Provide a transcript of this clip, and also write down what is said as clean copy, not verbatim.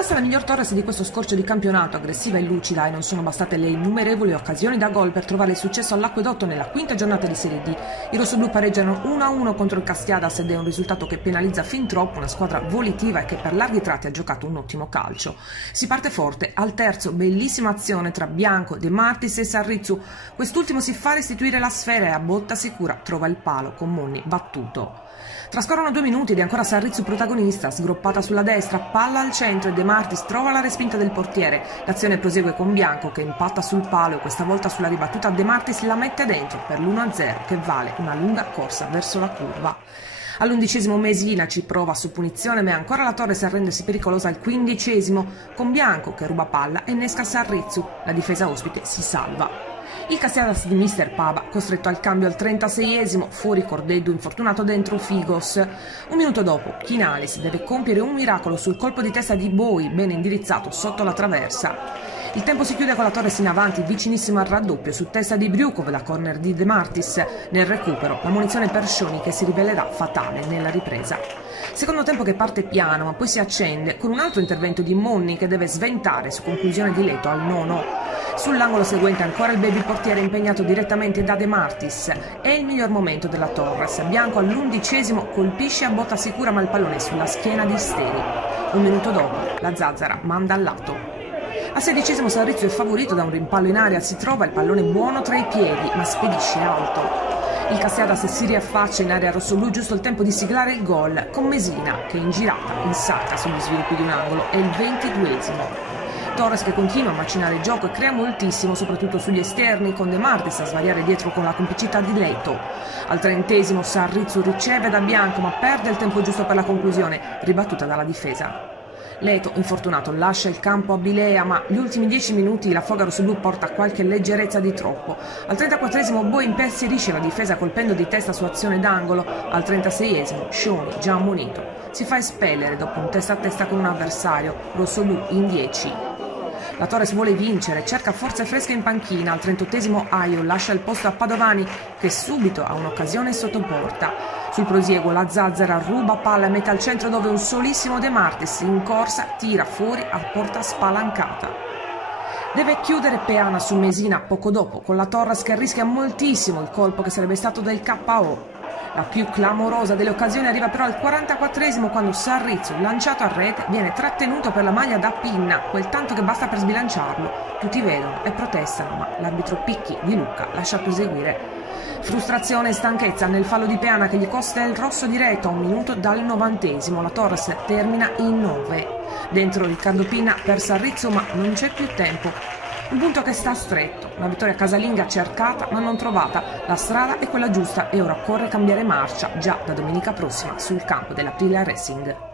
basta la miglior Torres di questo scorcio di campionato, aggressiva e lucida, e non sono bastate le innumerevoli occasioni da gol per trovare il successo all'Acquedotto nella quinta giornata di Serie D. I rossoblù pareggiano 1-1 contro il Castiadas ed è un risultato che penalizza fin troppo una squadra volitiva e che per larghi tratti ha giocato un ottimo calcio. Si parte forte, al terzo bellissima azione tra Bianco, De Martis e Sarrizzu. Quest'ultimo si fa restituire la sfera e a botta sicura trova il palo con Monni battuto. Trascorrono 2 minuti ed è ancora Sarrizzu protagonista, sgroppata sulla destra, palla al centro e De Martis trova la respinta del portiere. L'azione prosegue con Bianco che impatta sul palo e questa volta sulla ribattuta De Martis la mette dentro per l'1-0 che vale una lunga corsa verso la curva. All'11° Mesina ci prova su punizione, ma è ancora la Torres a rendersi pericolosa al 15° con Bianco che ruba palla e innesca Sarrizzu. La difesa ospite si salva. Il Castiadas di Mister Paba, costretto al cambio al 36°, fuori Cordeddu infortunato dentro Figos. Un minuto dopo, Chinalis deve compiere un miracolo sul colpo di testa di Boi, ben indirizzato sotto la traversa. Il tempo si chiude con la Torres in avanti, vicinissimo al raddoppio, su testa di Briukov da corner di De Martis. Nel recupero, la munizione per Scioni che si rivelerà fatale nella ripresa. Secondo tempo che parte piano, ma poi si accende, con un altro intervento di Monni che deve sventare su conclusione di Leto al 9°. Sull'angolo seguente ancora il baby portiere impegnato direttamente da De Martis. È il miglior momento della Torres. Bianco all'11° colpisce a botta sicura ma il pallone è sulla schiena di Steni. Un minuto dopo la Zazzara manda al lato. Al 16° Sarrizzu è favorito da un rimpallo in aria, si trova il pallone buono tra i piedi ma spedisce alto. Il Castiadas si riaffaccia in area rossoblù giusto il tempo di siglare il gol con Mesina che in girata insacca sugli sviluppi di un angolo. È il 22°. Torres che continua a macinare il gioco e crea moltissimo soprattutto sugli esterni con De Martis a svariare dietro con la complicità di Leto. Al 30° Sarrizzu riceve da Bianco ma perde il tempo giusto per la conclusione, ribattuta dalla difesa. Leto, infortunato, lascia il campo a Bilea, ma gli ultimi 10 minuti la foga rossoblù porta qualche leggerezza di troppo. Al 34° Boi impensierisce la difesa colpendo di testa su azione d'angolo. Al 36° Scioni, già ammonito, si fa espellere dopo un testa a testa con un avversario, rossoblù in 10. La Torres vuole vincere, cerca forze fresche in panchina. Al 38° Aio lascia il posto a Padovani che subito ha un'occasione sotto porta. Sul prosieguo la Zazzara ruba palla e mette al centro dove un solissimo De Martis in corsa tira fuori a porta spalancata. Deve chiudere Peana su Mesina poco dopo con la Torres che rischia moltissimo il colpo che sarebbe stato del KO. La più clamorosa delle occasioni arriva però al 44° quando Sarrizzu, lanciato a rete, viene trattenuto per la maglia da Pinna, quel tanto che basta per sbilanciarlo. Tutti vedono e protestano, ma l'arbitro Picchi di Lucca lascia proseguire. Frustrazione e stanchezza nel fallo di Peana che gli costa il rosso diretto a 1 minuto dal 90°. La Torres termina in 9. Dentro Riccardo Pinna per Sarrizzu, ma non c'è più tempo. Un punto che sta stretto, una vittoria casalinga cercata ma non trovata. La strada è quella giusta e ora occorre cambiare marcia già da domenica prossima sul campo dell'Aprilia Racing.